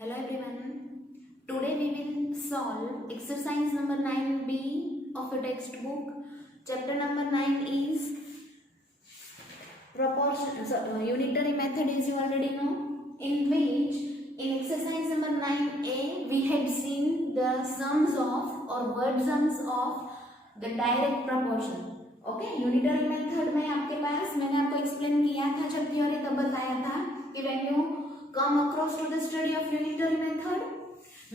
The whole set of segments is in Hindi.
Hello everyone. Today we will solve exercise number 9b of the textbook. Chapter number 9 is unitary method, as you already know, in which in exercise number 9a we had seen the sums of or word sums of the direct proportion. Okay, unitary method में आपके पास मैंने आपको एक्सप्लेन किया था जब थ्योरी तब बताया था कि when you come across to the study of unitary method,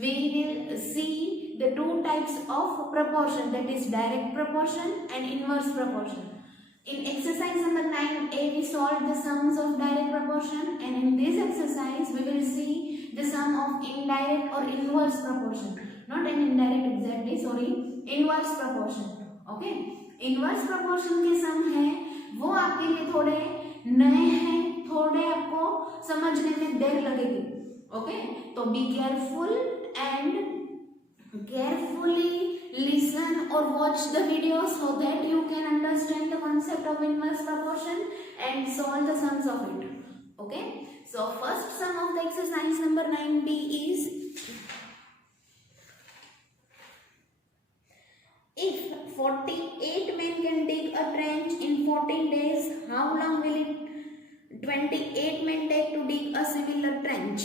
we will see the two types of proportion, that is direct proportion and inverse proportion. In exercise number 9a we solved the sums of direct proportion, and in this exercise we will see the sum of indirect or inverse proportion, not an indirect exactly, sorry, inverse proportion. Okay, inverse proportion के सम है वो आपके लिए थोड़े नए हैं, थोड़े आपको समझने में देर लगेगी. ओके, तो be careful and carefully listen और watch the video so that you can understand the concept of inverse proportion and solve the sums of it. Okay, so first sum of the exercise number 9b is if 48 men can dig a trench in 14 days, how long will it 28 men take to dig a similar trench?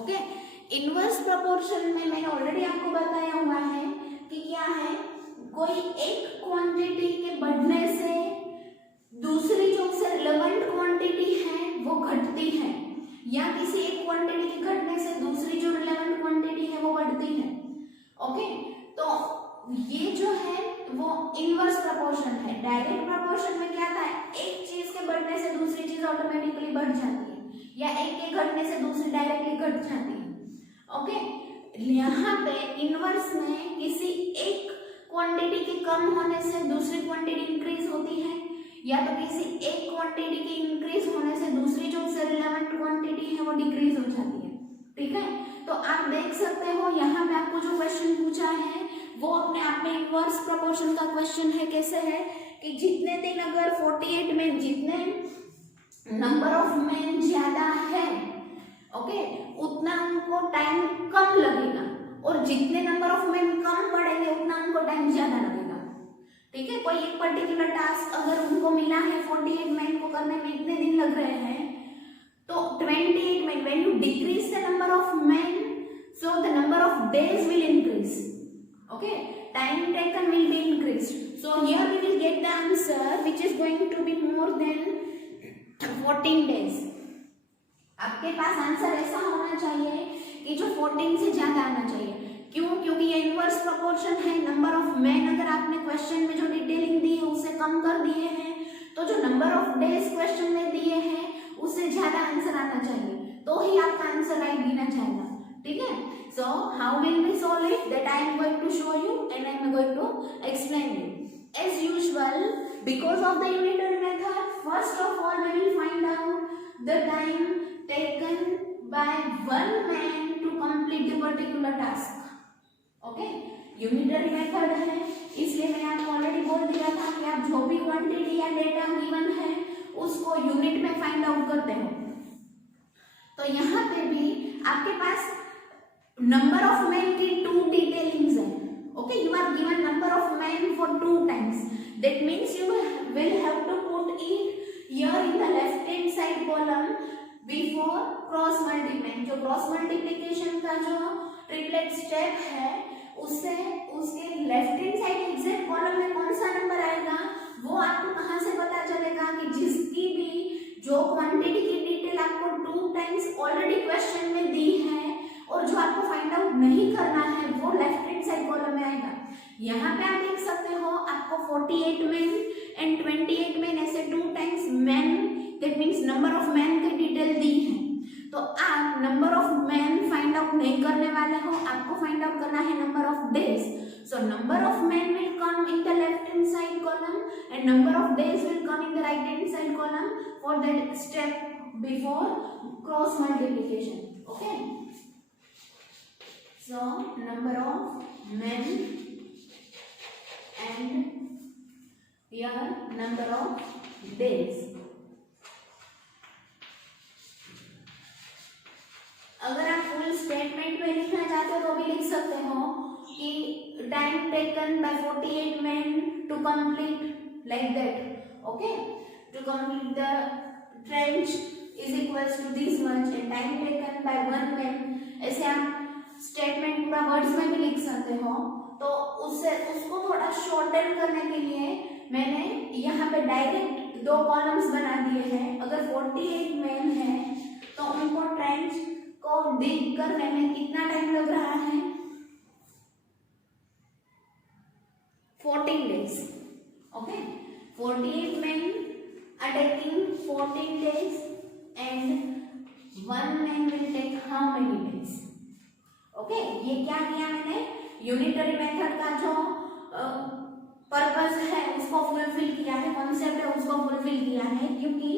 Okay, inverse proportion में मैंने ऑलरेडी आपको बताया हुआ है कि क्या है, कोई एक क्वांटिटी के बढ़ने से दूसरी जो उससे रिलेवेंट क्वांटिटी है वो घटती है, या किसी एक क्वांटिटी के घटने से दूसरी जो रिलेवेंट क्वांटिटी है वो बढ़ती है. ओके, तो ये जो है वो इनवर्स प्रोपोर्शन है. डायरेक्ट प्रोपोर्शन में क्या था, एक चीज के बढ़ने से दूसरी चीज ऑटोमेटिकली बढ़ जाती है, या एक के घटने से दूसरी डायरेक्टली घट जाती है. ओके, यहाँ पे इनवर्स में किसी एक क्वांटिटी के कम होने से दूसरी क्वांटिटी इंक्रीज होती है, या तो किसी एक क्वांटिटी के इंक्रीज होने से दूसरी जो रिलेवेंट क्वांटिटी है वो डिक्रीज हो जाती है. ठीक है, तो आप देख सकते हो यहाँ पे आपको जो क्वेश्चन पूछा है वो अपने आप में इनवर्स प्रोपोर्शन का क्वेश्चन है. कैसे है कि जितने दिन अगर 48 में जितने नंबर ऑफ मैन ज्यादा है, ओके, उतना उनको टाइम कम लगेगा, और जितने नंबर ऑफ मैन कम पड़ेंगे उतना उनको टाइम ज्यादा लगेगा. ठीक है, कोई एक पर्टिकुलर टास्क अगर उनको मिला है 48 मैन को करने में इतने दिन लग रहे हैं, तो 28 man, when you decrease the number of man, so the number of days will increase. Okay, time taken will be increased. So here we will get the answer which is going to be more than 14 days. आपके पास आंसर ऐसा होना चाहिए कि जो 14 से ज्यादा आना चाहिए. क्यों? क्योंकि ये इनवर्स प्रोपोर्शन है. नंबर ऑफ मैन अगर आपने क्वेश्चन में जो डिटेलिंग दी है उससे कम कर दिए हैं, तो जो नंबर ऑफ डेज क्वेश्चन में दिए हैं उससे ज्यादा आंसर आना चाहिए, तो ही आपका आंसर राइट गिना जाएगा. ठीक है, so how will we solve it, that I am going to show you and I am going to explain you. As usual, because of the unitary method, first of all we will find out the time taken by one man to complete the particular task. Okay, unitary method है, इसलिए मैंने आपको ऑलरेडी बोल दिया था कि आप जो भी क्वांटिटी या डेटा गिवन है उसको यूनिट में फाइंड आउट करते हो. तो यहाँ पे भी आपके पास नंबर ऑफ मैन की 2 डिटेलिंग्स है. Okay, you are given number of man for 2 times, that means you will have to put it here in the left hand side column before cross multiply. जो क्रॉस मल्टीप्लिकेशन का जो ट्रिपलेट स्टेप है उससे उसके left hand side exact column में कौन सा नंबर आएगा वो आपको कहाँ से पता चलेगा कि जिसकी भी जो क्वांटिटी की डिटेल आपको 2 टाइम्स ऑलरेडी क्वेश्चन में दी है और जो आपको फाइंड आउट नहीं करना है वो लेफ्ट हैंड साइड कॉलम में आएगा. यहाँ पे आप देख सकते हो आपको 48 मैन एंड 28 मैन ऐसे 2 times man, that means number of man की डिटेल दी है. तो आप number of man find out नहीं करने वाले हो, आपको फाइंड आउट करना है number of days. So number of man will come in the left hand side column and number of days will come in the right hand side column for that step before cross multiplication. Okay, so number of men and here number of days. अगर आप फुल स्टेप स्टेटमेंट में लिखना चाहते हो तो भी लिख सकते हो कि time taken by 48 men to complete like that, okay, to complete the trench is equals to this much and time taken by 1 man, ऐसे आप स्टेटमेंट पूरा वर्ड्स में भी लिख सकते हो। तो उससे उसको थोड़ा शॉर्टन करने के लिए मैंने यहाँ पे डायरेक्ट 2 कॉलम्स बना दिए हैं। अगर 48 men है तो उनको ट्रेंच को डिग करने में कितना टाइम लग रहा है? 14 days, okay. 48 men are taking 14 days and 1 man will take how many days? Okay, ये क्या किया मैंने? यूनिटरी मेथड का जो पर्पस है उसको फुलफिल किया है, कॉन्सेप्ट है उसको फुलफिल किया है, क्योंकि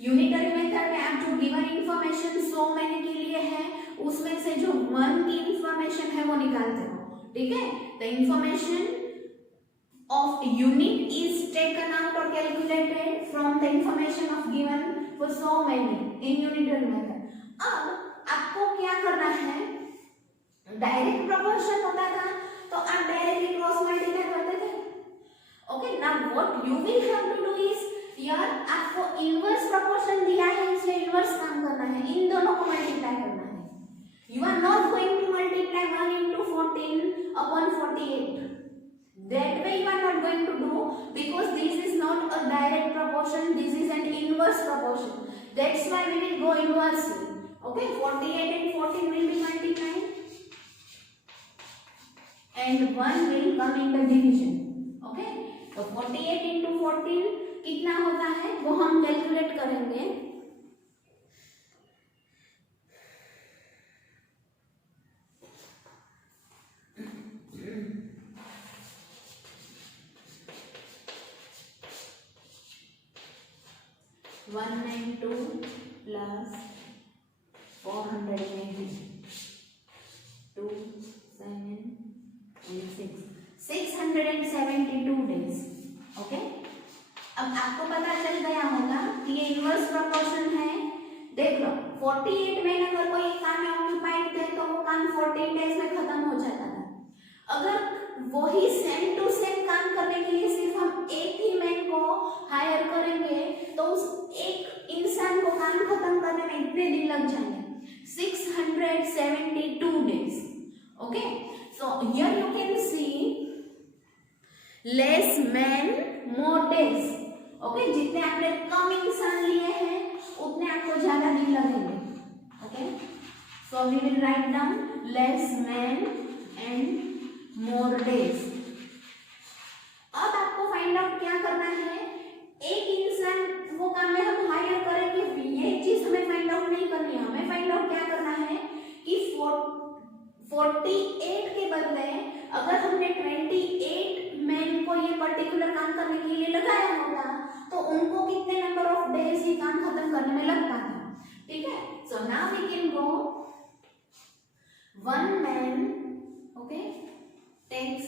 यूनिटरी मेथड में आप जो गिवन इंफॉर्मेशन सो मैनी के लिए है उसमें से जो 1 की इंफॉर्मेशन है वो निकालते हो, ठीक है। The information of unit is taken out or calculated from the information of given for so many in unitary method. अब आपको क्या करना है? डायरेक्ट प्रोपोर्शन होता था तो आप डायरेक्टली क्रॉस मल्टीप्लाई करते थे, okay. Now what you will have to do is, यार आपको इनवर्स प्रोपोर्शन दिया है इसलिए इनवर्स काम करना है, इन दोनों को मल्टीप्लाई करना है। You are not going to multiply 1 into 14 upon 48. That way you are not going to do, because this is not a direct proportion, this is an inverse proportion. That's why we will go inversely, okay. 48 and 14 will be multiplied and 1 will come in the division, okay. तो 48 into 14 कितना होता है वो हम कैलकुलेट करेंगे। 192 plus 480, 2, 7 and 6, 672 days, ओके। अब आपको पता चल गया होगा कि ये इनवर्स प्रोपोर्शन है। देख लो 48 में अगर कोई काम में ऑक्यूपाइड थे तो वो काम 14 डेज में खत्म हो जाता था। अगर वही सेम टू सेम काम करने के लिए सिर्फ हम एक ही मैन को हायर करेंगे तो उस एक इंसान को काम खत्म करने में इतने दिन लग जाएंगे, 672 days, okay. So here you can see less man more days, okay. जितने आपने कम इंसान लिए हैं उतने आपको ज्यादा दिन लगेंगे, okay. So we will write down less man and more days. अब आपको फाइंड आउट क्या करना है? एक इंसान वो काम में हम हायर करेंगे, ये चीज हमें फाइंड आउट नहीं करनी है। हमें फाइंड आउट क्या करना है कि 48 के बदले अगर हमने 28 मैन को ये पर्टिकुलर काम करने के लिए लगाया होगा तो उनको कितने नंबर ऑफ डेज ये काम खत्म करने में लगता था, ठीक है। So now we can go 1 man, okay, takes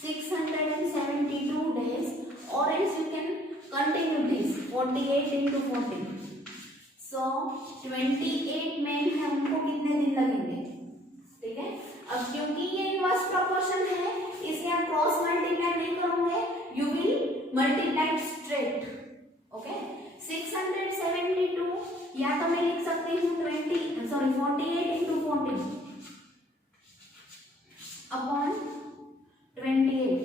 672 days, or else you can continue this 48 into 14. So 28 men है उनको कितने दिन लगेंगे, ठीक है। अब क्योंकि ये इनवर्स प्रोपोर्शन है इसलिए आप क्रॉस मल्टीप्लाई नहीं करोगे, you will multiply straight, okay. 672 या तो मैं लिख सकती हूँ 48 into 14 अपॉन 28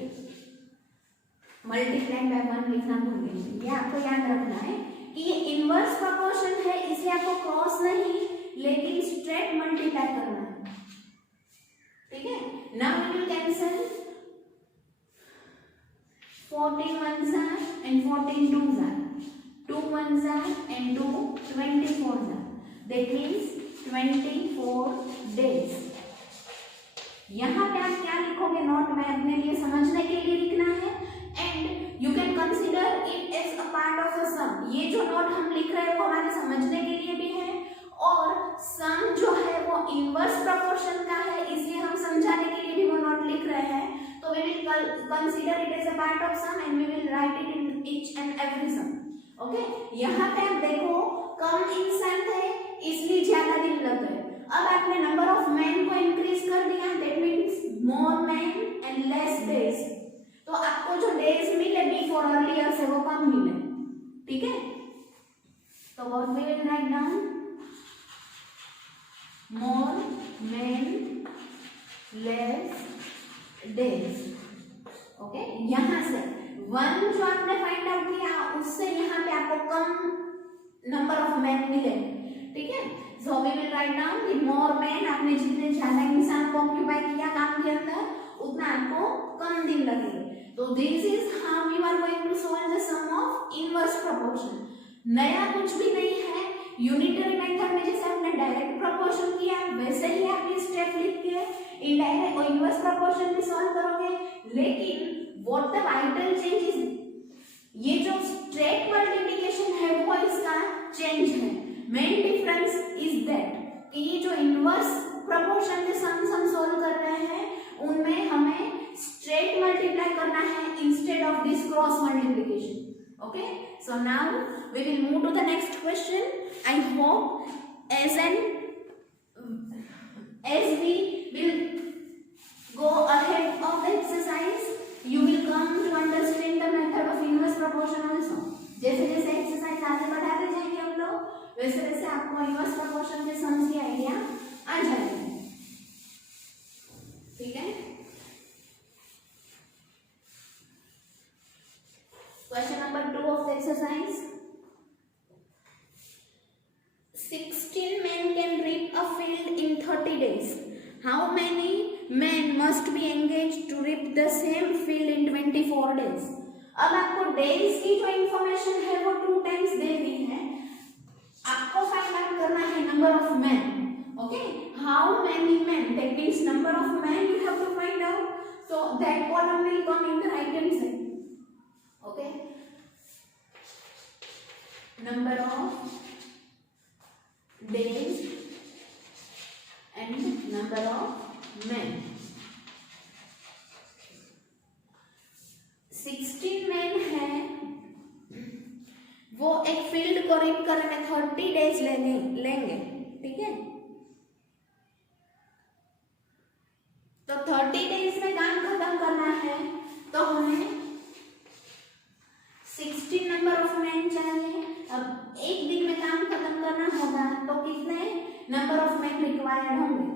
मल्टीप्लाई बाय 1 लिखना भूल गई। ये आपको याद रखना है कि ये इनवर्स प्रोपोर्शन है इसलिए आपको क्रॉस नहीं लेकिन स्ट्रेट मल्टीप्लाई करना है, ठीक है। Now we will cancel 14 ones are and 14 twos are, 2 ones are and 2 24s are, that means 24 days। यहाँ पे आप क्या लिखोगे नोट में अपने लिए समझने के लिए लिखना है, and you can consider it as a part of a sum. ये जो नोट हम लिख रहे हैं वो हमारे समझने के लिए भी है, और सम जो है वो इनवर्स प्रोपोर्शन का है इसलिए हम समझाने के लिए भी वो नोट लिख रहे हैं। तो we will consider it as a part of sum and we will write it in each and every sum, okay. यहाँ पे आप देखो कम इंसान थे इसलिए ज्यादा दिन लग गए। अब आपने नंबर ऑफ और अर्लियर से वो कम मिले, ठीक है। तो what we will write down, more men less days, okay. यहां से 1 जो आपने फाइंड आउट किया उससे यहाँ पे आपको कम नंबर ऑफ मैन मिले, ठीक है। So we will write down कि मोर मैन, आपने जितने ज्यादा इंसान को ऑक्यूपाई किया काम के अंदर उतना आपको कम दिन लगेंगे। तो this is how we are going to solve the sum of inverse proportion. नया कुछ भी नहीं है, यूनिटरी मेथड में जैसे आपने डायरेक्ट प्रोपोर्शन किया वैसे ही आप ये स्टेप लिख के इनडायरेक्ट और इनवर्स प्रोपोर्शन में सॉल्व करोगे। लेकिन what the vital change is, ये जो स्ट्रेट मल्टीप्लिकेशन है वो इसका चेंज है। मेन डिफरेंस इज दैट कि ये जो इनवर्स प्रोपोर्शन के सम्स हम सॉल्व कर रहे हैं उनमें हमें स्ट्रेट मल्टीप्लाई करना है instead of this cross multiplication, okay. So now we will move to the next question. I hope as we will go ahead of the exercise you will come to understand the method of inverse proportion also। जैसे जैसे एक्सरसाइज आगे बढ़ाते जाएंगे हम लोग वैसे वैसे आपको इनवर्स प्रोपोर्शन के सम्स की आइडिया आ जाएगी, ठीक है। Question number 2 of the exercise, 16 men can reap a field in 30 days. How many men must be engaged to reap the same field in 24 days? अब आपको डेज की जो इंफॉर्मेशन है वो 2 टाइम्स दे दी है, आपको फाइंड आउट करना है number of man, okay. How many man, that means number of man you have to find out, so that column will come in the right hand side, okay. Number of days and number of men। 16 men है, वो एक फील्ड को रीप करने में 30 डेज लेंगे, ठीक है। तो 30 डेज में काम खत्म करना है तो हमें 16 नंबर ऑफ मैन चाहिए। अब एक दिन में काम खत्म करना होगा तो कितने नंबर ऑफ मैन रिक्वायर्ड होंगे,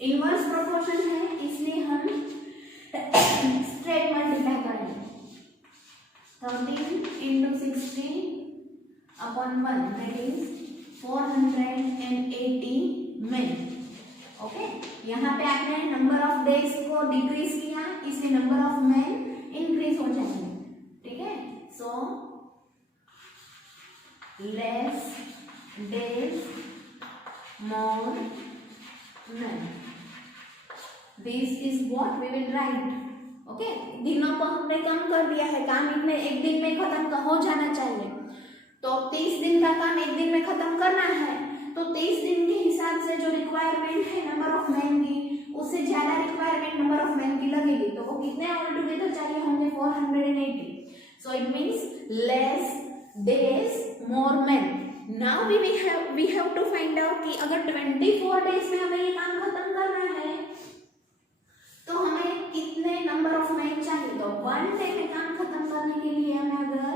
इनवर्स प्रोपोर्शन है इसलिए हम स्ट्रेट मल्टीप्लाई करेंगे। 13 into 16 upon 1 that is 480 man, okay. यहाँ पे आपने नंबर ऑफ डेज को डिक्रीज किया इसलिए नंबर ऑफ मैन इंक्रीज हो जाएंगे, ठीक है। सो less days more men, this is what we will write, okay। दिनों को हमने कम कर दिया है, काम इतने एक दिन में खत्म हो जाना चाहिए, तो 30 दिन का काम एक दिन में खत्म करना है तो 30 दिन के हिसाब से जो रिक्वायरमेंट है नंबर ऑफ मैन की उससे ज्यादा रिक्वायरमेंट नंबर ऑफ मैन की लगेगी, तो वो कितने ऑल टुगेदर चाहिए होंगे 480। So it means less days more men। now we have to find out कि अगर 24 डेज में हमें ये काम खत्म करना है तो हमें कितने नंबर ऑफ मैन चाहिए। तो 1 डे में काम खत्म करने के लिए हमें अगर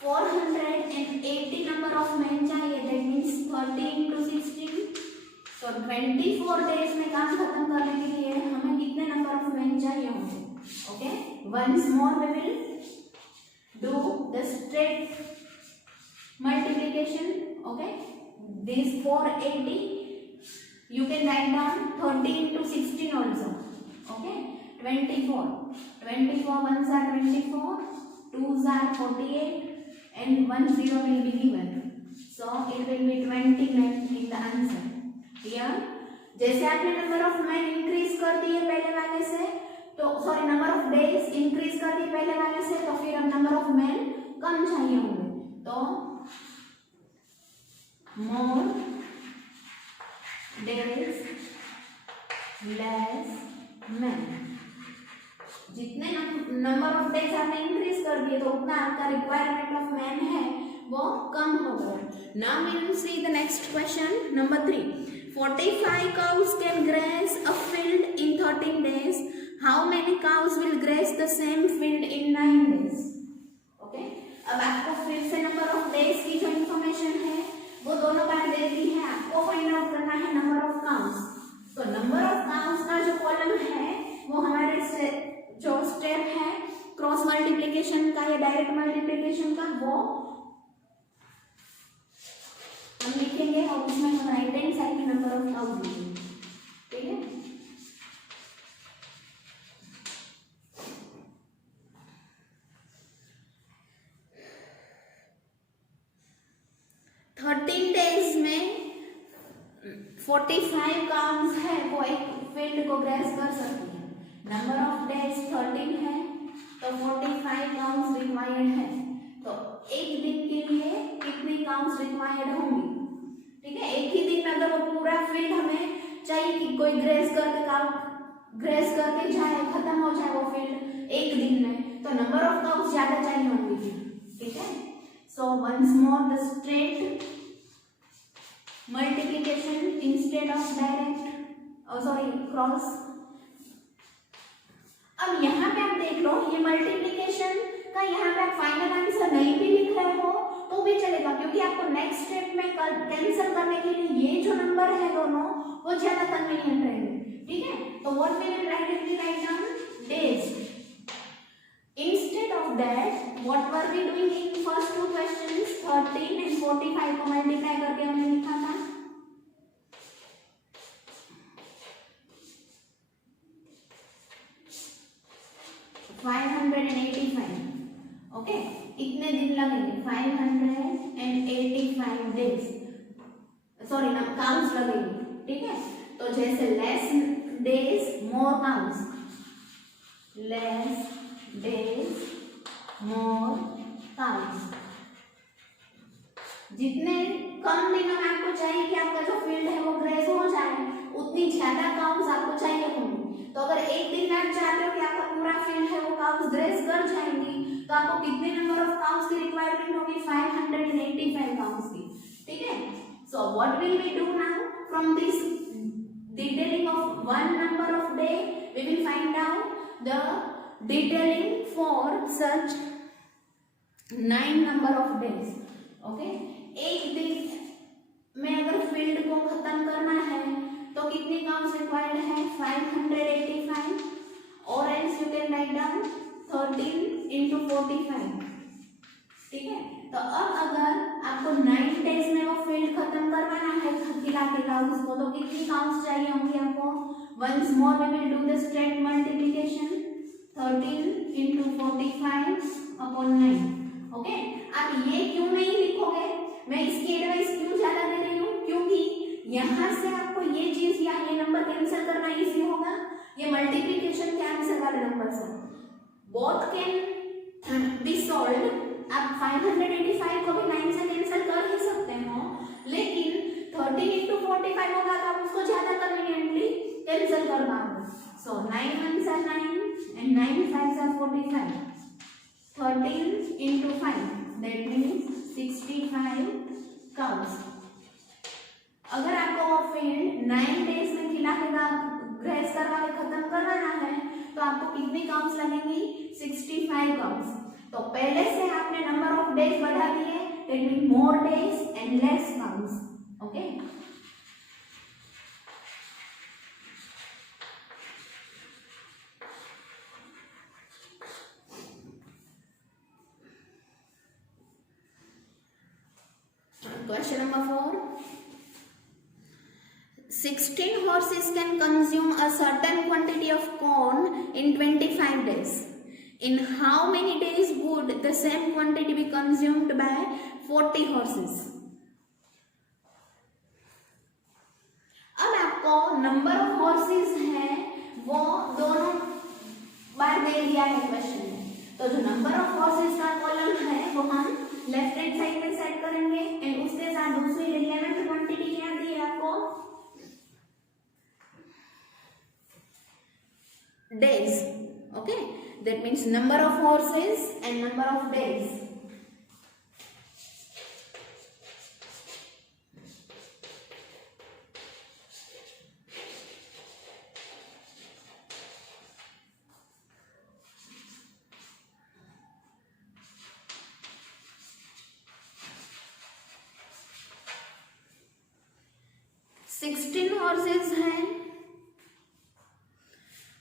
480 नंबर ऑफ मैन चाहिए, दैट मींस 30 into 16, तो 24 डेज में काम खत्म करने के लिए हमें कितने नंबर ऑफ मैन चाहिए होंगे, okay. Once more we will do the straight multiplication, okay। this 480 you can write down 30 into 16 also, okay। 24 ones are 24, 2s are 48 and 1 0 will be given, so it will be 20 men in the answer here। जैसे आपने नंबर ऑफ मैन इंक्रीज कर दिए पहले वाले से, तो sorry number of days increase कर दी पहले वाले से, तो फिर अब नंबर ऑफ मैन कम चाहिए होंगे, तो मोर डेज लेस मैन। जितने नंबर ऑफ डेज आपने इंक्रीज कर दिए तो उतना आपका रिक्वायरमेंट ऑफ मैन है वो कम हो गया। Now we will see the next question number 3। 45 cows can graze a field in 13 days. How many cows will grace the same field in 9 days. Okay, अब आपको फिर से नंबर ऑफ डेज की जो इंफॉर्मेशन है वो दोनों बार दे दी है, आपको फाइंड आउट करना है नंबर ऑफ काउस. तो नंबर ऑफ काउस का जो कॉलम है वो हमारे जो स्टेप है क्रॉस मल्टीप्लिकेशन का या डायरेक्ट मल्टीप्लिकेशन का, वो हम लिखेंगे और उसमें हम राइट हैंड साइड में नंबर ऑफ काउस लिखेंगे. ठीक है, डेज में 45 काउंट्स है वो एक फील्ड को ग्रेस कर सकती है. नंबर ऑफ डेज 13 है तो 45 काउंट्स रिक्वायर्ड है. तो एक दिन के लिए कितनी काउंट्स रिक्वायर्ड होंगी. ठीक है, एक ही दिन अगर वो पूरा फील्ड हमें चाहिए कि कोई ग्रेस करके जाए, खत्म हो जाए वो फील्ड एक दिन में, तो नंबर ऑफ काउंट्स ज्यादा चाहिए होंगी. ठीक है, so once more the straight multiplication instead of direct cross. अब यहाँ पे आप देख लो, ये मल्टीप्लिकेशन का यहाँ पे आप फाइनल आंसर नहीं भी लिख रहे हो तो भी चलेगा, क्योंकि आपको नेक्स्ट स्टेप में कैंसिल करने के लिए ये जो नंबर है दोनों वो ज्यादा कन्वीनियंट रहेंगे. ठीक है, तो what we will write down days. Instead of that, what were we doing in first two questions? 13 and 45 को मल्टीप्लाई करके हमने लिखा था. ओके, इतने दिन लगेंगे 585 डेज, सॉरी ना काउंट्स लगेंगे. ठीक है, तो जैसे लेस डेज मोर काउंट्स, लेस डेज मोर काउंट्स. जितने कम दिनों में आपको चाहिए कि आपका जो फील्ड है वो ग्रेस हो जाए, उतनी ज्यादा काउंट्स आपको चाहिए होंगी. तो अगर एक दिन में आप चाहते हो कि आपका पूरा फील्ड है वो काउंट्स ग्रेस कर जाएंगी, तो आपको कितने नंबर ऑफ काउंट्स की रिक्वायरमेंट होगी. 585 काउंट्स की. ठीक है, so what will we do now from this detailing of one number of day, we will find out the detailing for such 9 number of days. Okay, एक दिन में अगर फील्ड को खत्म करना है तो कितनी काउंट्स रिक्वायर्ड है. 585, और else you can write down 13 into 45. ठीक है, तो अब अगर आपको 9 डेज में वो फील्ड खत्म करवाना है खिला के काउंट्स को, तो कितनी काउंट्स चाहिए होंगी आपको. Once more we will do the straight multiplication. 13 into 45 upon 9. Okay, आप ये क्यों नहीं लिखोगे, मैं इसकी एडवाइस क्यों ज्यादा दे रही हूँ, क्योंकि यहाँ से आपको ये चीज या ये नंबर कैंसिल करना इजी होगा. ये मल्टीप्लिकेशन के आंसर वाले नंबर से बोथ कैन बी सॉल्व्ड. आप 585 को भी 9 से कैंसिल कर ही सकते हो, लेकिन 13 into 45 होगा तो आप उसको ज्यादा कन्वीनियंटली कैंसिल कर पाओगे. सो 9 1s are 9 and 9 5s are 45. 13 into 5, that means 65 cows. अगर आपको वो फील्ड 9 डेज में खिला के ग्रेस करवा के खत्म करवाना है तो आपको कितनी काउंट्स लगेंगी. 65 काउंट्स. तो पहले से आपने नंबर ऑफ डेज बढ़ा दिए, that mean more days and less counts. Okay, question number 4. 16 horses can consume a certain quantity of corn in 25 days. In how many days would the same quantity be consumed by 40 horses? अब आपको नंबर ऑफ हॉर्सेस है वो दोनों बार दे दिया है क्वेश्चन में, तो जो नंबर ऑफ हॉर्सेस का कॉलम है वो हम लेफ्ट हैंड साइड में सेट करेंगे एंड उसके साथ दूसरी रिलेवेंट क्वांटिटी क्या दी है आपको. days. Okay, that means number of horses and number of days. 16 horses हैं,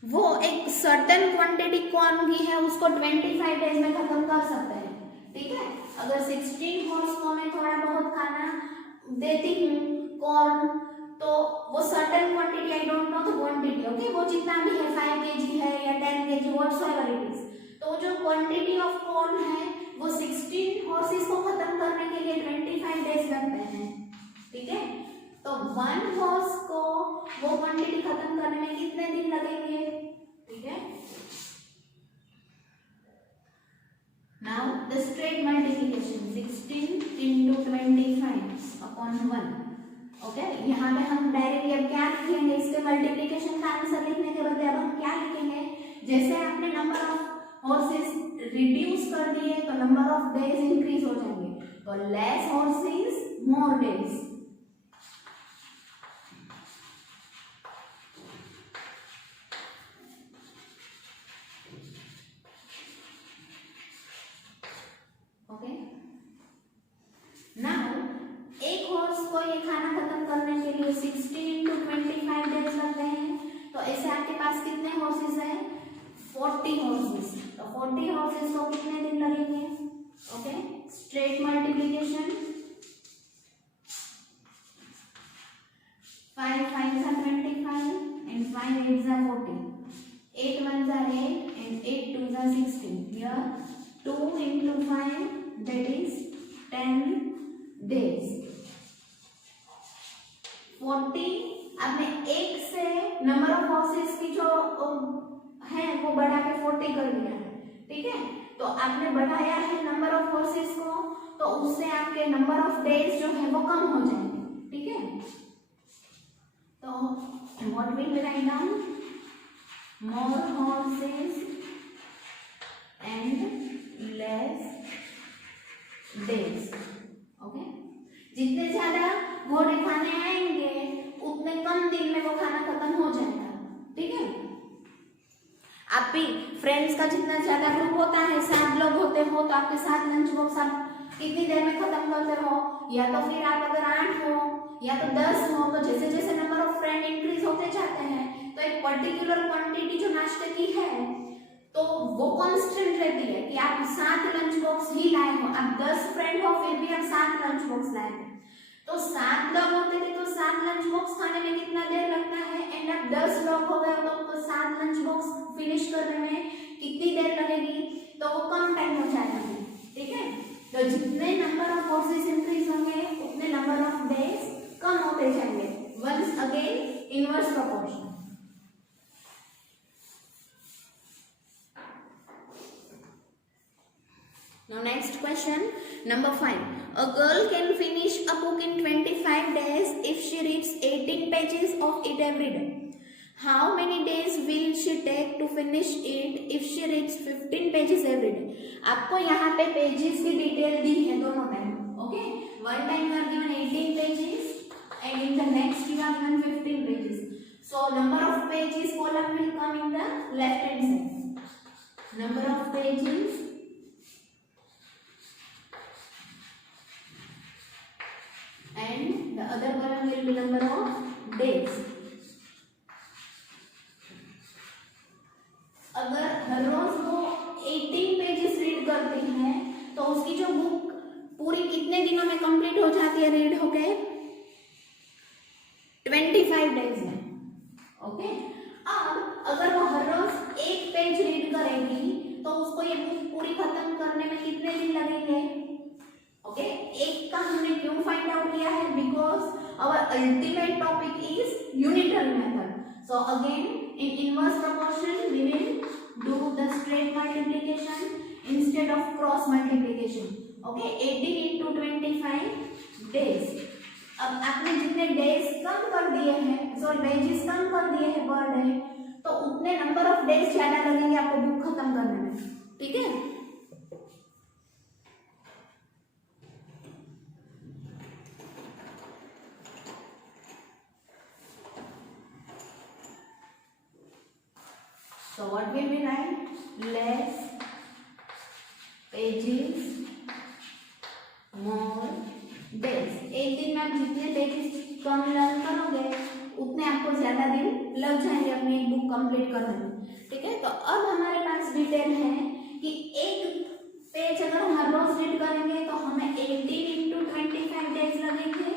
वो एक सर्टेन क्वांटिटी कॉर्न की है उसको 25 डेज में खत्म कर सकते हैं। ठीक है, अगर 16 हॉर्स को मैं थोड़ा बहुत खाना देती हूँ कॉर्न, तो वो certain quantity, I don't know the quantity, okay, वो जितना भी है 5 kg है या 10 kg व्हाटसोएवर इट इज, तो जो क्वांटिटी ऑफ कॉर्न है वो 16 हॉर्सेस को खत्म करने के लिए 25 डेज लगते हैं। ठीक है, तो 1 हॉर्स को वो क्वांटिटी खत्म करने में कितने दिन लगेंगे? ठीक है, now the straight multiplication 16 into 25 upon 1। Okay, यहाँ पे हम डायरेक्टली अब क्या लिखेंगे, इसके मल्टीप्लिकेशन का आंसर लिखने के बदले अब हम क्या लिखेंगे, जैसे आपने नंबर ऑफ हॉर्सेस रिड्यूस कर दिए तो नंबर ऑफ डेज इंक्रीज हो जाएंगे, तो less horses more days. Okay, now एक हॉर्स को ये खाना खत्म करने के लिए 16 into 25 डेज लगते हैं, तो ऐसे आपके पास कितने हॉर्सेस हैं? 40 हॉर्सेस, तो 40 हॉर्सेस को कितने दिन लगेंगे? Okay, straight multiplication 5 5 are 25 and 5 8 are 40, 8 1 are 8 and 8 2 are 16, here 2 into 5 that is 10 days। 40 आपने एक से नंबर ऑफ हॉर्सेस की जो है वो बढ़ा के 40 कर दिया है। ठीक है, तो आपने बढ़ाया है नंबर ऑफ हॉर्सेस को, तो उससे आपके नंबर ऑफ डेज जो है वो कम हो जाएंगे। ठीक है, तो what will be right down, more horses and less days. Okay, जितने ज्यादा घोड़े खाने आएंगे उतने कम दिन में वो खाना खत्म हो जाएगा। ठीक है, आप भी फ्रेंड्स का जितना ज्यादा ग्रुप होता है, 7 लोग होते हो, तो आपके साथ लंच बॉक्स आप कितनी देर में खत्म करते हो, या तो फिर आप अगर 8 हो या तो 10 हो, तो जैसे जैसे नंबर ऑफ फ्रेंड इंक्रीज होते जाते हैं तो एक पर्टिकुलर क्वांटिटी जो नाश्ते की है तो वो कांस्टेंट रहती है कि आप 7 लंच बॉक्स ही लाए हो, आप 10 फ्रेंड हो फिर भी आप 7 लंच बॉक्स लाए थे, तो 7 लोग होते थे तो 7 लंच बॉक्स खाने में कितना देर लगता है, एंड आप 10 लोग हो गए तो 7 लंच बॉक्स फिनिश करने में कितनी देर लगेगी, तो वो कम टाइम हो जाएगा। ठीक है, तो जितने नंबर ऑफ हॉर्सेस इंक्रीज होंगे उतने नंबर ऑफ डेज कम होते जाएंगे। Once again inverse proportion. Now next question, number 5. A girl can finish a book in 25 days if she reads 18 pages of it every day. How many days will she take to finish it if she reads 15 pages every day? आपको यहाँ पे पेजेस की डिटेल दी है दोनों time. Okay, one time you are given 18 pages and in the next you are given 15 pages. So number of pages column will come in the left hand side. Number of pages and the other column will be number of days. अगर हर रोज वो 18 पेजेस रीड करती है तो उसकी जो बुक पूरी कितने दिनों में कंप्लीट हो जाती है रीड होके? 25 डेज में। ओके, अब अगर वो हर रोज एक पेज रीड करेगी तो उसको ये बुक पूरी खत्म करने में कितने दिन लगेंगे? ओके, एक का हमने क्यों फाइंड आउट किया है? Because our ultimate topic is unitary method. So again in inverse proportion we will do the straight multiplication instead of cross multiplication. Okay, 18 into 25 days. अब आपने जितने डेज कम कर दिए हैं, सॉरी पेजेस कम कर दिए हैं पर डे, तो उतने नंबर ऑफ डेज ज्यादा लगेंगे आपको बुक खत्म करने में। ठीक है, so what will we write? Less pages more days. एक दिन में आप जितने पेजेस कम लर्न करोगे उतने आपको ज्यादा दिन लग जाएंगे अपनी एक बुक कंप्लीट करने में, ठीक है। तो अब हमारे पास डिटेल है कि एक पेज अगर हम हर रोज रीड करेंगे तो हमें 18 into 25 डेज लगेंगे।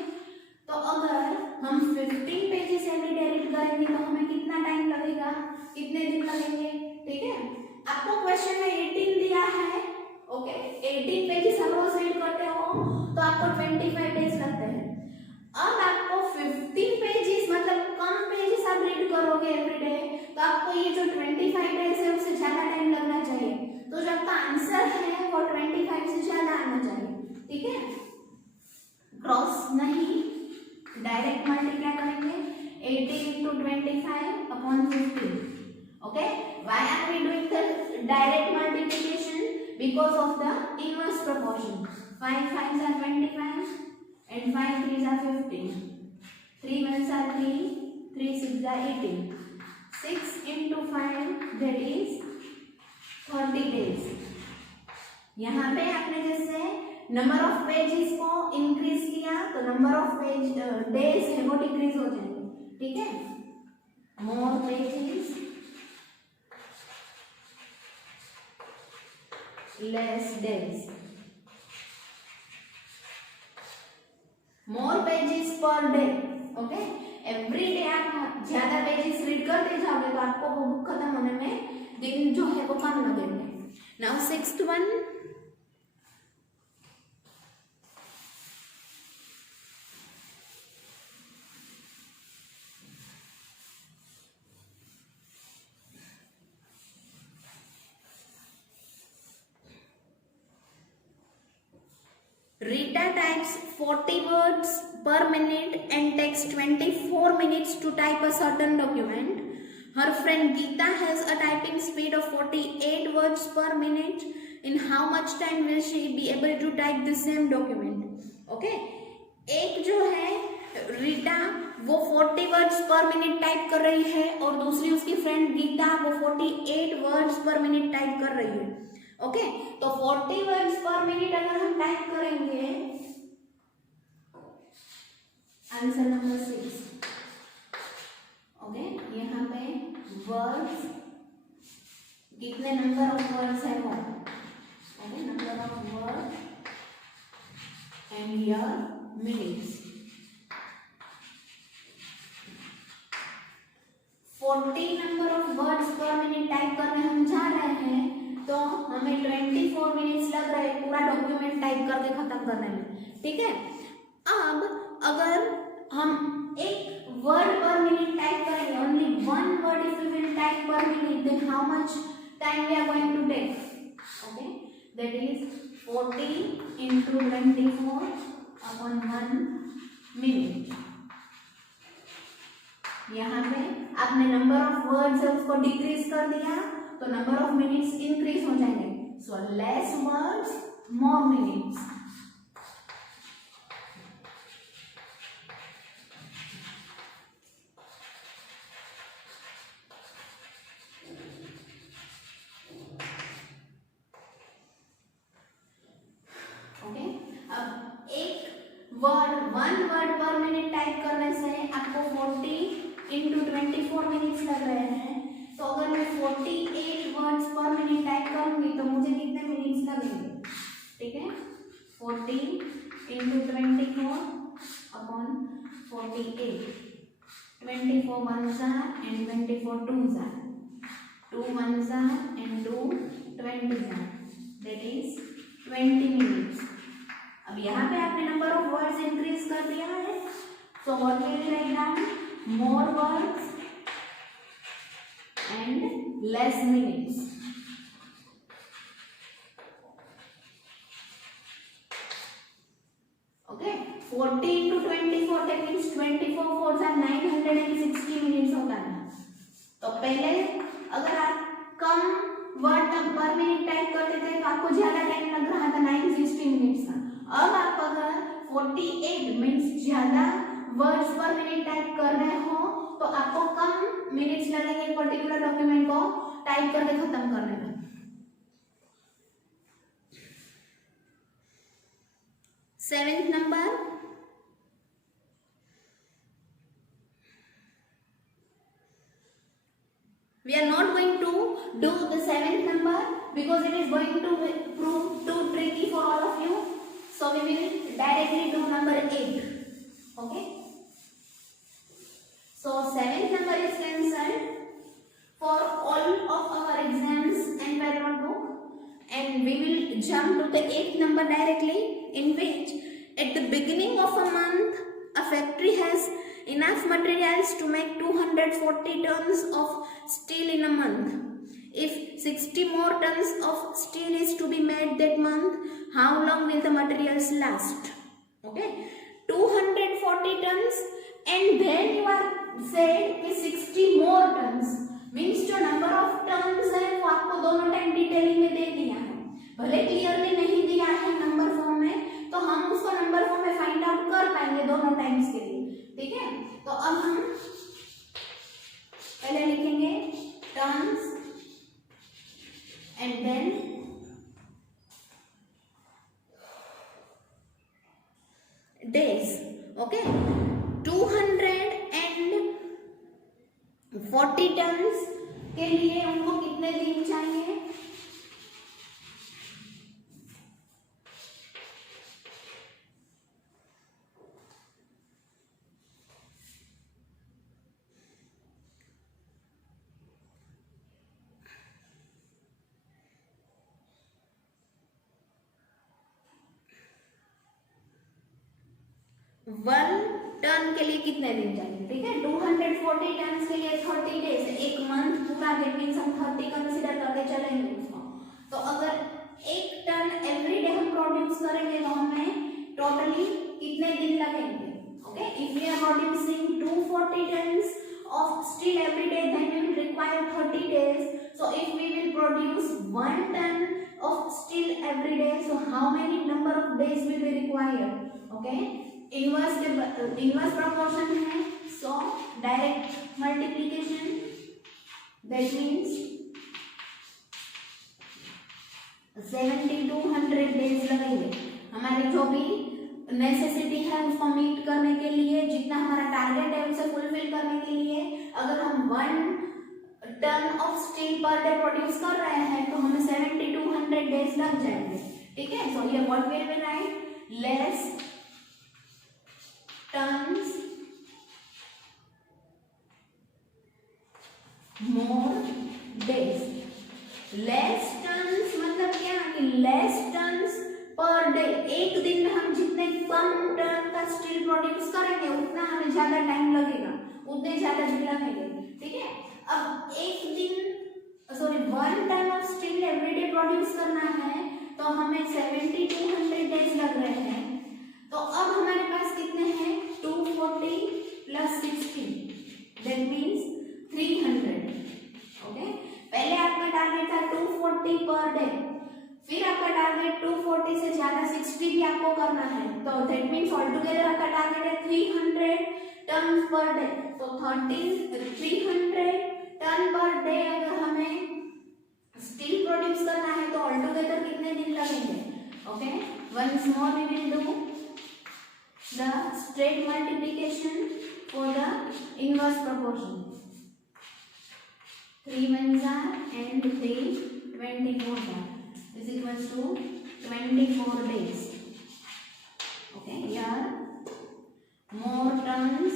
तो अगर हम 15 पेजेस एवरी डे रीड करेंगे तो हमें कितना टाइम लगेगा, कितने दिन लगेंगे, ठीक है। आपको क्वेश्चन में 18 दिया है, ओके, 18 पेजेस हम रोज रीड करते हो तो आपको 25 डेज लगते हैं। अब आपको 15 पेजेस मतलब कम पेजेस आप रीड करोगे एवरी डे तो आपको ये जो 25 डेज है उससे ज्यादा टाइम लगना चाहिए। तो जो आपका आंसर है वो 25 से ज्यादा आना चाहिए, ठीक है। क्रॉस नहीं, डायरेक्ट मल्टीप्लाई करेंगे 18 into 25 upon 15, okay। Why are we doing the direct multiplication? Because of the inverse proportion. 5 5s are 25 and 5 3s are 15, 3 1s are 3, 3 6s are 18, 6 into 5 that is 30 days। यहाँ पे आपने जैसे नंबर ऑफ पेजेस को इंक्रीज किया तो नंबर ऑफ पेज डेज है वो डिक्रीज हो जाएंगे, ठीक है। More pages less days, more pages per day, okay. Every day आप ज्यादा पेजेस रीड करते जाओगे तो आपको वो बुक खत्म होने में दिन जो है वो कम लगेंगे। Now sixth one, Rita types 40 words per minute and takes 24 minutes to type a certain document. Her friend Geeta has a typing speed of 48 words per minute. In how much time will she be able to type the same document? Okay, एक जो है रीटा वो 40 वर्ड्स पर मिनट टाइप कर रही है और दूसरी उसकी फ्रेंड गीता वो 48 वर्ड्स पर मिनट टाइप कर रही है, ओके। तो 40 वर्ड्स पर मिनट अगर हम टाइप करेंगे, आंसर नंबर 6, ओके। यहाँ पे वर्ड्स कितने नंबर ऑफ वर्ड्स है वो, okay, number of word and year minutes. 40 number of words पर मिनट टाइप करने हम जा रहे हैं तो हमें 24 मिनट्स लग रहे हैं पूरा डॉक्यूमेंट टाइप करके खत्म करने में, ठीक है। अब अगर हम एक वर्ड पर मिनट टाइप करेंगे, only one word if we will type per minute, then how much time we are going to take, okay, that is 40 into 24 upon 1 minute। यहाँ पे आपने नंबर ऑफ वर्ड्स है उसको डिक्रीज कर दिया तो नंबर ऑफ मिनट्स इंक्रीज हो जाएंगे। So less words more minutes. Okay, अब एक वर्ड वन वर्ड पर मिनट टाइप करने से आपको 40 into 24 मिनट्स लग रहे हैं। तो अगर मैं 48 वर्ड्स पर मिनट टाइप करूंगी तो मुझे कितने मिनट्स लगेंगे, ठीक है। 40 into 24 upon 48, 24 ones are and 24 twos are, 2 ones are and 2 20s are, that is 20 minutes। अब यहाँ पे आपने नंबर ऑफ वर्ड्स इंक्रीज कर दिया है, so what will we write down, more words and less minutes। Okay, 40 into 24 that means 24 fours are 960 minutes होता है। तो पहले अगर आप कम वर्ड पर मिनट टाइप करते थे तो आपको ज्यादा टाइम लग रहा था 960 मिनट्स का। अब आप अगर 48 मीन्स ज्यादा वर्ड्स पर मिनट टाइप कर रहे हो तो आपको कम मिनट्स लगेंगे एक पर्टिकुलर डॉक्यूमेंट को टाइप करके खत्म करने में। Seventh number, We are not going to do the 7th number because it is going to prove too tricky for all of you. So we will directly do number 8. Okay. So 7th number is cancelled for all of our exams and parallel book, and we will jump to the 8th number directly, in which at the beginning of a month a factory has enough materials to make 240 tons of steel in a month. If 60 more tons of steel is to be made that month, how long will the materials last? Okay, 240 tons, and then you are said कि 60 more tons मीन्स जो नंबर ऑफ टर्म्स है वो आपको दोनों टाइम डिटेलिंग में दे दिया है, भले क्लियरली नहीं दिया है नंबर फॉर्म में, तो हम उसको नंबर फॉर्म में फाइंड आउट कर पाएंगे दोनों टाइम्स के लिए, ठीक है। तो अब हम पहले लिखेंगे terms and then days. Okay, 240 tons के लिए उनको कितने दिन चाहिए? वन टन के लिए कितने दिन चाहिए? ठीक है, 240 टन के लिए 30 डेज, एक मंथ पूरा, दैट मींस हम 30 कंसीडर करके चलेंगे उसको। तो अगर एक टन एवरी डे हम प्रोड्यूस करेंगे तो हमें टोटली कितने दिन लगेंगे? Okay, if we are producing 240 tons of steel every day, then we will require 30 days. So if we will produce 1 ton of steel every day, so how many number of days will be required? Okay, inverse proportion है, so direct multiplication, that means 70 to 100 days लगेंगे हमारी जो भी नेसेसिटी है उसको मीट करने के लिए, जितना हमारा टारगेट है उसे फुलफिल करने के लिए। अगर हम 1 ton of steel per day produce कर रहे हैं तो हमें 70 to 100 डेज लग जाएंगे, ठीक है। So here what we will write, less tons more days. Less tons मतलब क्या कि लेस टन्स पर डे, एक दिन में हम जितने कम टन का स्टील प्रोड्यूस करेंगे उतना हमें ज्यादा टाइम लगेगा, उतने ज्यादा दिन लगेंगे, ठीक है। अब एक दिन 1 ton of steel everyday produce करना है तो हमें 70 to 100 डेज लग रहे हैं। तो अब हमारे पास कितने हैं? 240 plus 60, that means 300। ओके, पहले आपका टारगेट था 240 पर डे, फिर आपका टारगेट 240 से ज्यादा 60 भी आपको करना है, तो दैट मींस ऑल टुगेदर आपका टारगेट है 300 टन पर डे। तो 300 टन पर डे अगर हमें स्टील प्रोड्यूस करना है तो ऑल टुगेदर कितने दिन लगेंगे? Okay, once more we will do the straight multiplication for the inverse proportion. 3 ones are and 3 24 are is equals to 24 days. Okay, here more tons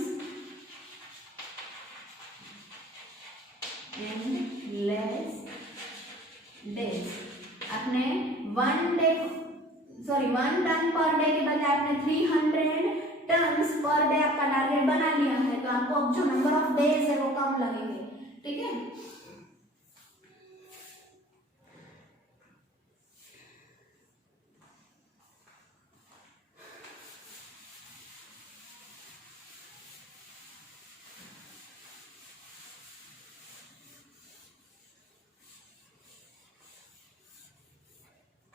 and less days। आपने 1 टन पर डे के बजाय आपने 300 टन्स पर डे आपका टारगेट बना लिया है, तो आपको अब जो नंबर ऑफ डेज है वो कम लगेंगे, ठीक है।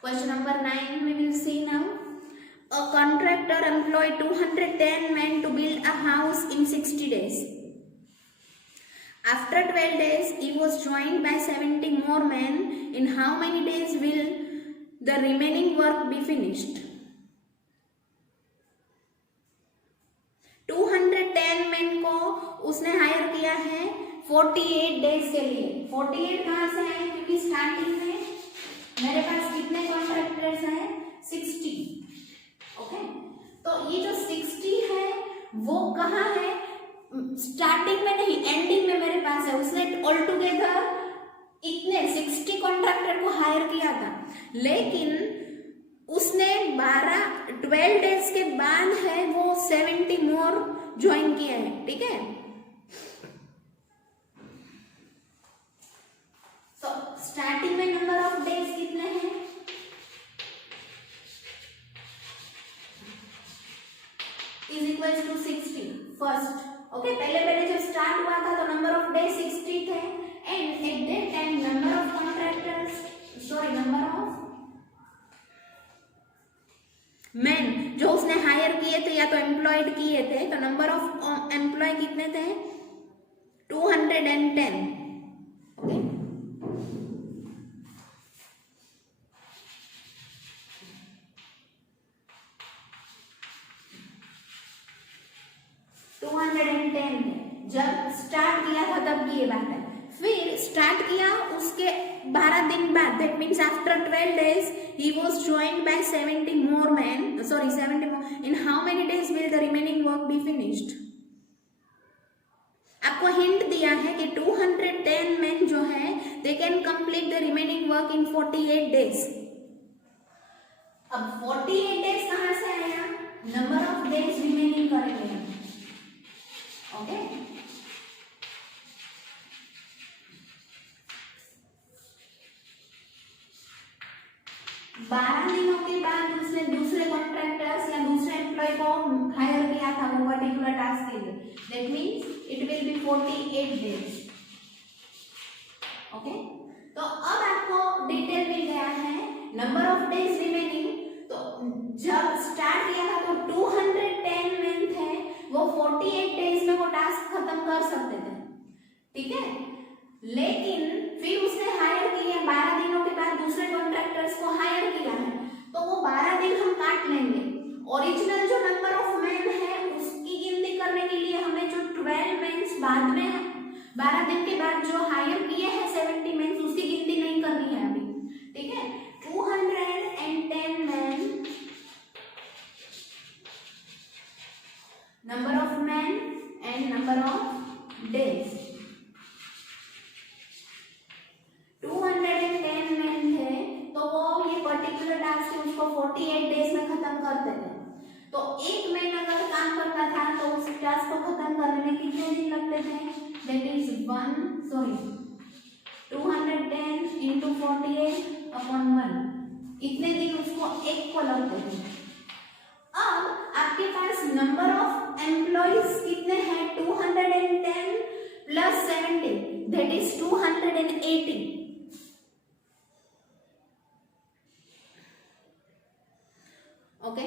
Question number 9 we will see now. A contractor employed 210 men to build a house in 60 days. After 12 days, he was joined by 70 more men. In how many days will the remaining work be finished? 210 men को उसने हायर किया है 48 डेज के लिए। 48 कहाँ से आए, क्योंकि स्टार्टिंग में मेरे पास कितने कॉन्ट्रैक्टर्स हैं, 60। ओके, तो ये जो 60 है वो कहाँ है, स्टार्टिंग में नहीं, एंडिंग में मेरे पास है। उसने ऑल टुगेदर इतने 60 कॉन्ट्रैक्टर को हायर किया था, लेकिन उसने 12 डेज के बाद है वो 70 मोर ज्वाइन किए हैं। ठीक है, तो स्टार्टिंग में नंबर ऑफ डेज कितने हैं, is equal to 60 first. Okay, पहले जब स्टार्ट हुआ था तो नंबर ऑफ डेज 60 थे, and at that time number of contractors, sorry number of man जो उसने हायर किए थे या तो एम्प्लॉयड किए थे, तो नंबर ऑफ एम्प्लॉय कितने थे, 210। ओके, जब स्टार्ट किया था तब की ये बात है। फिर स्टार्ट किया उसके 12 दिन बाद, that means after 12 days he was joined by 70 more men, sorry 70 more. In how many days will the remaining work be finished? आपको हिंट दिया है कि 210 men जो है they can complete the remaining work in 48 days. अब 48 days कहाँ से आया, नंबर ऑफ डेज रिमेनिंग करेंगे हम। ओके, बारह दिनों के बाद उसने दूसरे कॉन्ट्रैक्टर्स या दूसरे एम्प्लॉय को हायर किया था वो पर्टिकुलर टास्क के लिए, that means it will be 48 days. Okay, तो अब आपको डिटेल मिल गया है नंबर ऑफ डेज रिमेनिंग। तो जब स्टार्ट किया था तो 210 मेन थे, वो 48 डेज में वो टास्क खत्म कर सकते थे। ठीक है, लेकिन फिर उसने हायर किया, 12 दिनों के बाद दूसरे कॉन्ट्रैक्टर्स को हायर किया है, तो वो 12 दिन हम काट लेंगे। ओरिजिनल जो नंबर ऑफ मैन है उसकी गिनती करने के लिए हमें जो 12 मेंस बाद में 12 दिन के बाद जो हायर किए हैं 70 मेंस, उसकी गिनती नहीं करनी है अभी। ठीक है, 210 man, number of man and number of days. 210 man थे, तो वो ये पर्टिकुलर टास्क उसको 48 डेज में खत्म करते थे। तो एक मैन अगर काम करता था तो उस टास्क को खत्म करने में कितने दिन लगते थे, दैट इज 210 into 48/1, इतने दिन उसको एक को लगते थे। अब आपके पास नंबर ऑफ एम्प्लॉइज कितने हैं, 210 प्लस 70, दैट इज 280। ओके,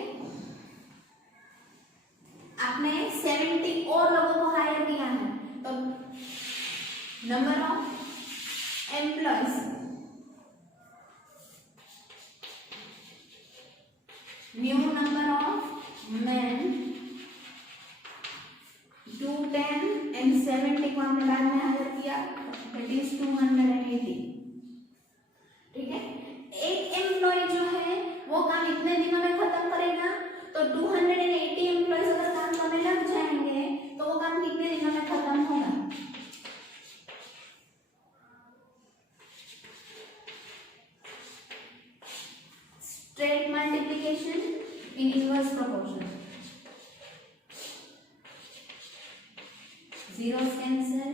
आपने 70 और लोगों को हायर किया है, तो number of employees new number of man 210 and 70 को हमने बाद में हायर किया, दैट इज 280। ठीक है, एक एम्प्लॉय जो है वो काम इतने दिनों में खत्म करेगा, तो 280 एम्प्लॉयज अगर काम करने लग जाएंगे तो वो काम कितने दिनों में खत्म होगा, straight multiplication in inverse proportion, zeros cancel,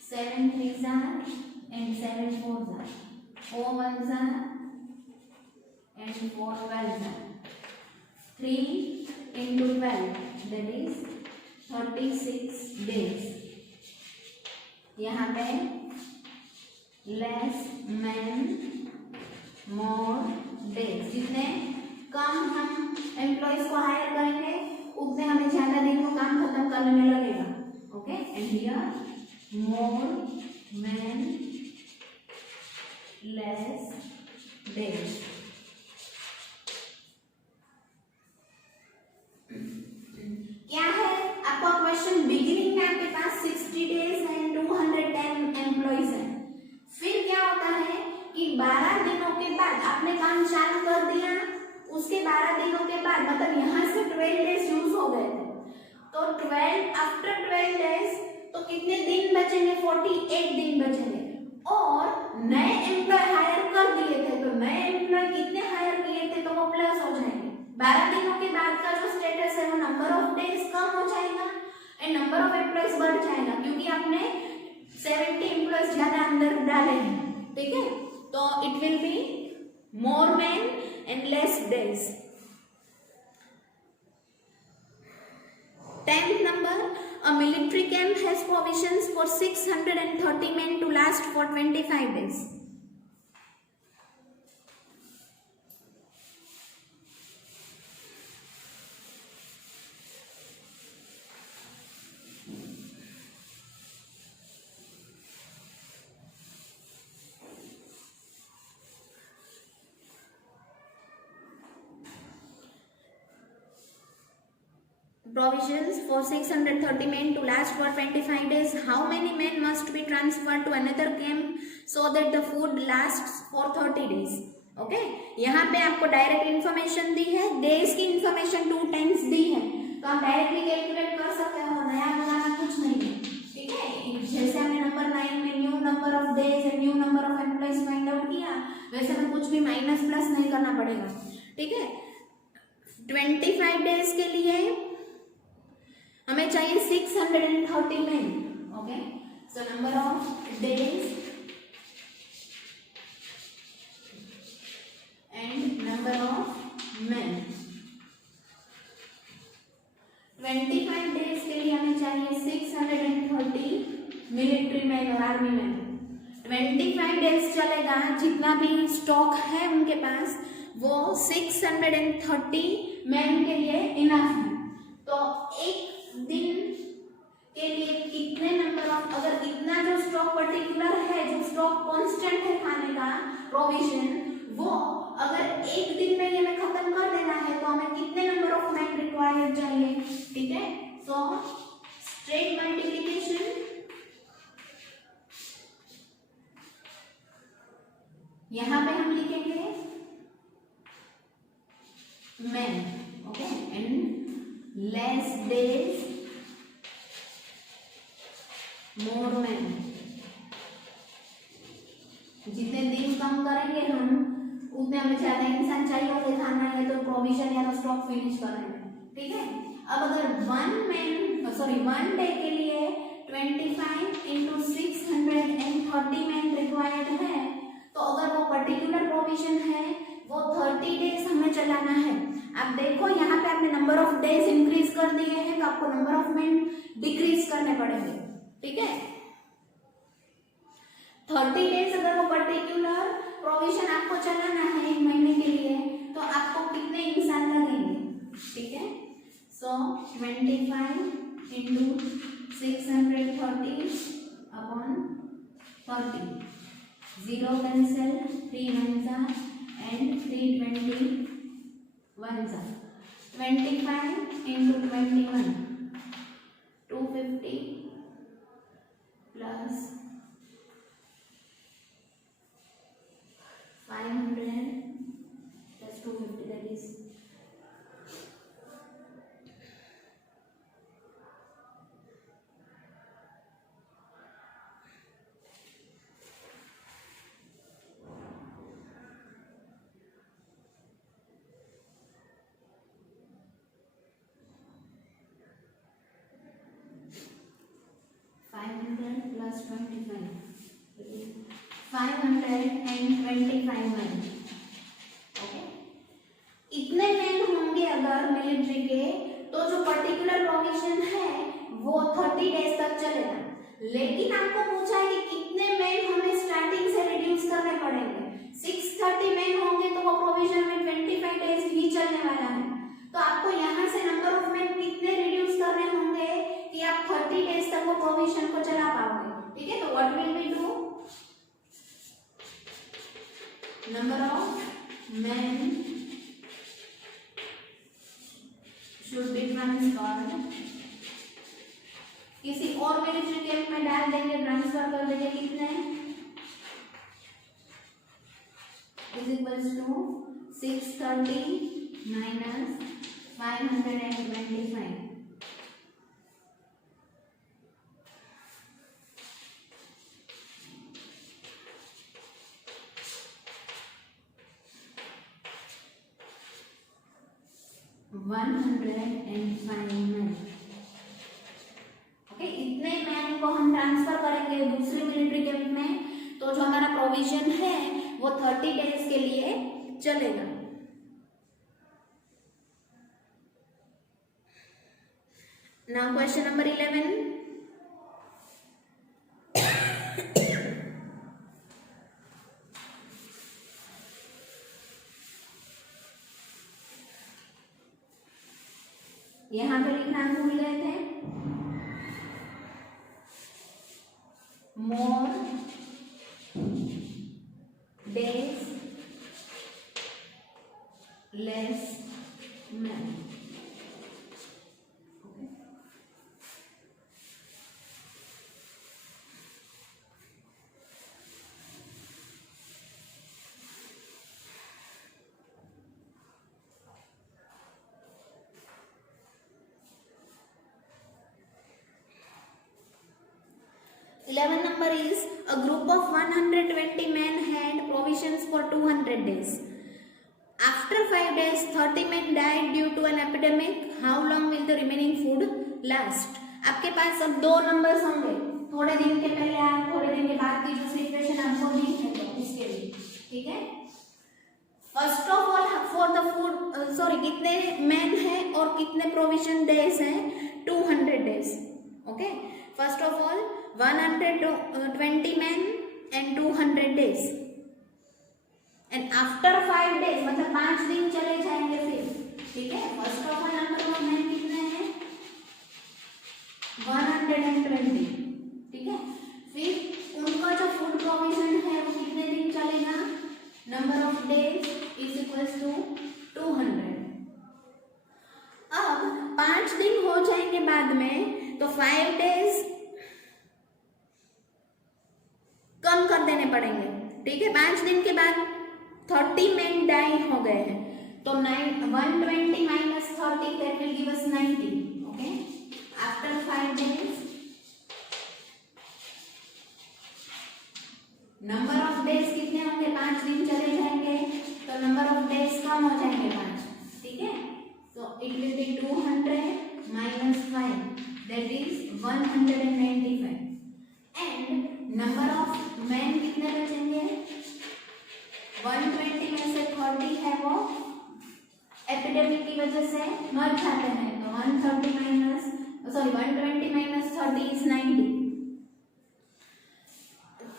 7 3s are and 7 4s are, 4 1s are and 4 12s are, 3 into 12 that is 36 days। यहाँ पे less man more days, जितने कम हम एम्प्लॉयज को हायर करेंगे उतने हमें ज्यादा दिन को काम खत्म करने में लगेगा। Okay, and here more man less days. क्या है आपका क्वेश्चन, बिगिनिंग में आपके पास 60 डेज है, 200 मतलब यहाँ से 12 डेज यूज हो गए थे, तो 12 आफ्टर 12 डेज तो कितने दिन बचेंगे? 48 दिन बचेंगे। और नए एम्प्लॉय हायर कर दिए थे, तो नए एम्प्लॉय कितने हायर किए थे तो वो प्लस हो जाएंगे। 12 दिनों के बाद का जो स्टेटस है वो नंबर ऑफ डेज कम हो जाएगा एंड नंबर ऑफ एम्प्लॉयज बढ़ जाएगा, क्योंकि आपने 70 एम्प्लॉयज ज्यादा अंदर डाले हैं, ठीक है। तो it will be more man and less days. 10th number, a military camp has provisions for 630 men to last for 25 days. Provisions for 630 men to last for 25 days. How many men must be transferred to another camp so that the food lasts for 30 days? Okay, यहाँ पे आपको डायरेक्ट इन्फॉर्मेशन दी है, डेज की इन्फॉर्मेशन 2 टाइम्स दी है, तो आप डायरेक्टली कैलकुलेट कर सकते हो, नया बनाना कुछ नहीं है, ठीक है। जैसे हमने नंबर 9 में new number of days and new number of employees find out किया, वैसे में कुछ भी माइनस प्लस नहीं करना पड़ेगा, ठीक है। 25 डेज के लिए हमें चाहिए 630 men, okay. So number of days and number of men। 25 days के लिए हमें चाहिए 630 मिलिट्री मैन और आर्मी मैन। 25 डेज चलेगा, जितना भी स्टॉक है उनके पास वो 630 मैन के लिए इनफ है। तो एक दिन के लिए कितने नंबर ऑफ, अगर इतना जो स्टॉक पर्टिकुलर है, जो स्टॉक कांस्टेंट है खाने का प्रोविजन, वो अगर एक दिन में हमें खत्म कर देना है तो हमें कितने नंबर ऑफ मैन रिक्वायर्ड चाहिए, ठीक है। सो स्ट्रेट मल्टीप्लिकेशन, यहां पे हम लिखेंगे man, okay, and less days more man. जितने दिन कम करेंगे हम, उतने हमें ज्यादा इंसान चाहिए होंगे खाना है तो प्रोविजन या तो स्टॉक फिनिश करने में, ठीक है। अब अगर 1 डे के लिए 25 इंटू 630 मैन रिक्वायर्ड है, तो अगर वो पर्टिकुलर प्रोविजन है वो 30 डेज हमें चलाना है। अब देखो यहाँ पे आपने नंबर ऑफ डेज इंक्रीज कर दिए हैं, तो आपको नंबर ऑफ मैन डिक्रीज करने पड़ेंगे, ठीक है। 30 डेज अगर वो पर्टिकुलर प्रोविजन आपको चलाना है एक महीने के लिए, तो आपको कितने इंसान लगेंगे, ठीक है। सो 25 इंटू 630 अपॉन 30, 0 कैंसिल, 3 1 जा एंड 320 1 जा, 25 into 21 250 plus 500 plus 250, that is 500 plus 25, 525 man, okay. इतने मैन होंगे अगर मिलिट्री के, तो जो पर्टिकुलर प्रोविजन है वो 30 डेज तक चलेगा। लेकिन आपको पूछा है कि कितने मैन हमें स्टार्टिंग से रिड्यूस करने पड़ेंगे। 630 मैन होंगे तो वो प्रोविजन में 25 डेज ही चलने वाला है, तो आपको यहाँ से नंबर ऑफ मैन कितने रिड्यूस करने होंगे कि आप 30 डेज तक वो प्रोविजन को चला पाओगे, ठीक है। तो what will we do, number of man should be transferred, किसी और मिलिट्री कैंप में डाल देंगे, ट्रांसफर कर देंगे, कितने is equals to 630 minus 525. 105 man. Okay, इतने मैन को हम ट्रांसफर करेंगे दूसरे मिलिट्री कैंप में, तो जो हमारा प्रोविजन है वो 30 डेज के लिए चलेगा। Now question number 11। यहां पे लिखना भूल गए थे, मोर days less man. 11 number is a group of 120 men had provisions for 200 days. After 5 days, 30 men died due to an epidemic. How long will the remaining food last? आपके पास अब दो नंबर्स होंगे, थोड़े दिन के पहले आप, थोड़े दिन के बाद की दूसरी इक्वेशन आपको दी है, तो इसके लिए ठीक है। First of all for the food sorry कितने मैन हैं और कितने प्रोविजन डेज हैं? 200 days. Okay, first of all 120 men and 200 days and after 5 days मतलब 5 दिन चले जाएंगे फिर, ठीक है। First of all number of man कितने हैं? 120, ठीक है। फिर उनका जो फूड प्रोविजन है वो कितने दिन चलेगा? Number of days is equals to 200। अब 5 दिन हो जाएंगे बाद में, तो 5 डेज कम कर देने पड़ेंगे, ठीक है। 5 दिन के बाद 30 men डाई हो गए हैं, तो 120 minus 30 that will give us 90. Okay, after 5 days number of days कितने होंगे? 5 दिन चले जाएंगे, तो नंबर ऑफ डेज कम हो जाएंगे 5, ठीक है। So it will be 200 minus 5 that is 195 and number of man कितने बचेंगे? 120 में से 30 है वो एपिडेमिक की वजह से मर जाते हैं, तो 120 माइनस 30 इज 90।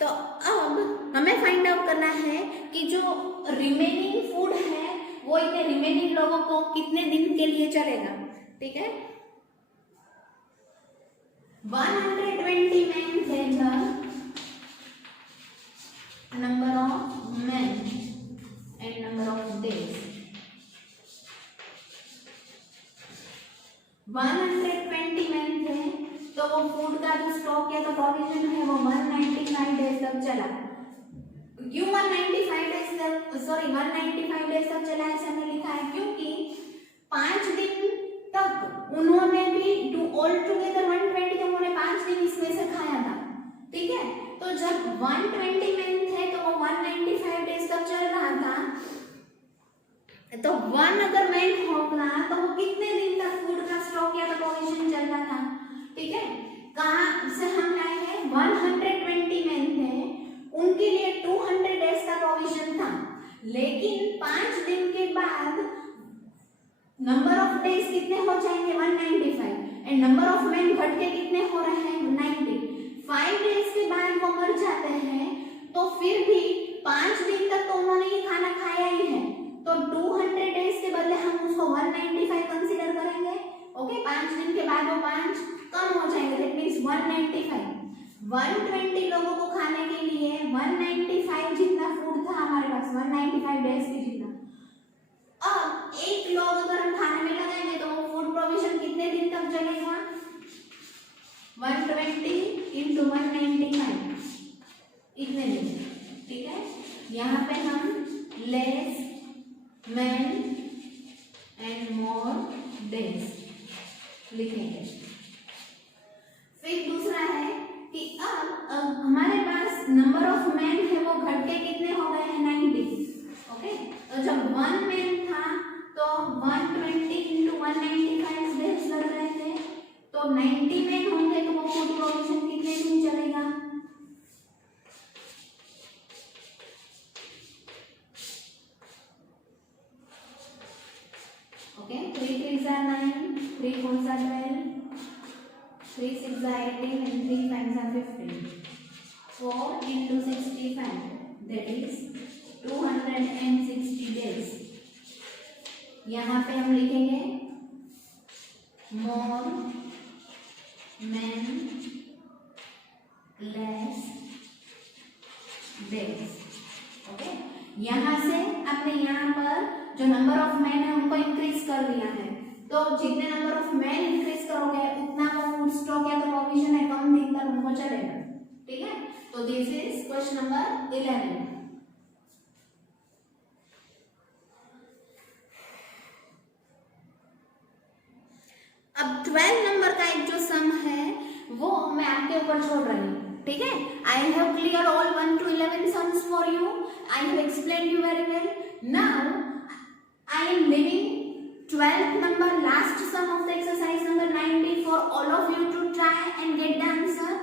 तो अब हमें फाइंड आउट करना है कि जो रिमेनिंग फूड है वो इतने रिमेनिंग लोगों को कितने दिन के लिए चलेगा, ठीक है। 120 men थे the number of men and number of days. 120 men थे, तो वो फूड का जो स्टॉक या तो प्रोविजन है वो 195 डेज तक चला। क्यों 195 डेज तक 195 डेज तक चला ऐसा नहीं लिखा है, क्योंकि 5 दिन तक उन्होंने भी ऑल टुगेदर 120, तो उन्होंने 5 दिन इसमें से खाया था, ठीक है। तो जब 120 men थे तो वो 195 डेज तक चल रहा था, तो 1 अगर मैन होगा तो वो कितने दिन तक फूड का स्टॉक या तो प्रोविजन चल रहा था, ठीक है। कहाँ से हम लाए हैं? 120 men थे, उनके लिए 200 डेज का प्रोविजन था, लेकिन 5 दिन के बाद नंबर ऑफ डेज कितने हो जाएंगे? 195 एंड नंबर ऑफ मैन घट के कितने हो रहे हैं? 90। 5 डेज के बाद वो मर जाते हैं, तो फिर भी 5 दिन तक तो उन्होंने ये खाना खाया ही है, तो 200 डेज के बदले हम उसको 195 कंसीडर करेंगे। ओके, 5 दिन के बाद वो 5 कम हो जाएंगे, दैट मींस 195। 120 लोगों को खाने के लिए 195 जितना फूड था हमारे पास, 195 डेज के जितना। अब एक लोग अगर हम खाने में लगाएंगे तो वो फूड प्रोविजन कितने दिन तक चलेगा? 120 into 195 इतने दिन, ठीक है। यहाँ पे हम less man and more days लिखेंगे। फिर दूसरा है कि अब हमारे पास नंबर ऑफ मैन है वो घट के कितने हो गए हैं 90। ओके, तो जब 1 मैन था तो 120 into 195 डेज लग रहे थे, तो 90 मैन होंगे तो वो फूड प्रोविजन कितने दिन चलेगा? Okay, 3 3s are 9, 3 4s are 12, 3 6 are 18 and 3 5s are 15. 4 into 65, that is 260 days. यहाँ पे हम लिखेंगे more men less days. Okay, यहाँ से आपने यहाँ पर जो नंबर ऑफ मैन है उनको इंक्रीज कर दिया है, तो जितने नंबर ऑफ मैन इंक्रीज करोगे उतना वो फूड स्टॉक या तो प्रोविजन है कम दिन तक उनको चलेगा। ठीक है, तो दिस इज क्वेश्चन नंबर 11। अब 12 नंबर का एक जो सम है वो मैं आपके ऊपर छोड़ रही हूँ। ठीक है, I have clear all 1 to 11 sums for you, I have explained you very well. Now I am leaving 12th number, last sum of the exercise number 90 for all of you to try and get the answer.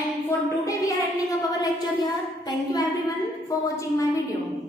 And for today we are ending up our lecture here. Thank you everyone for watching my video.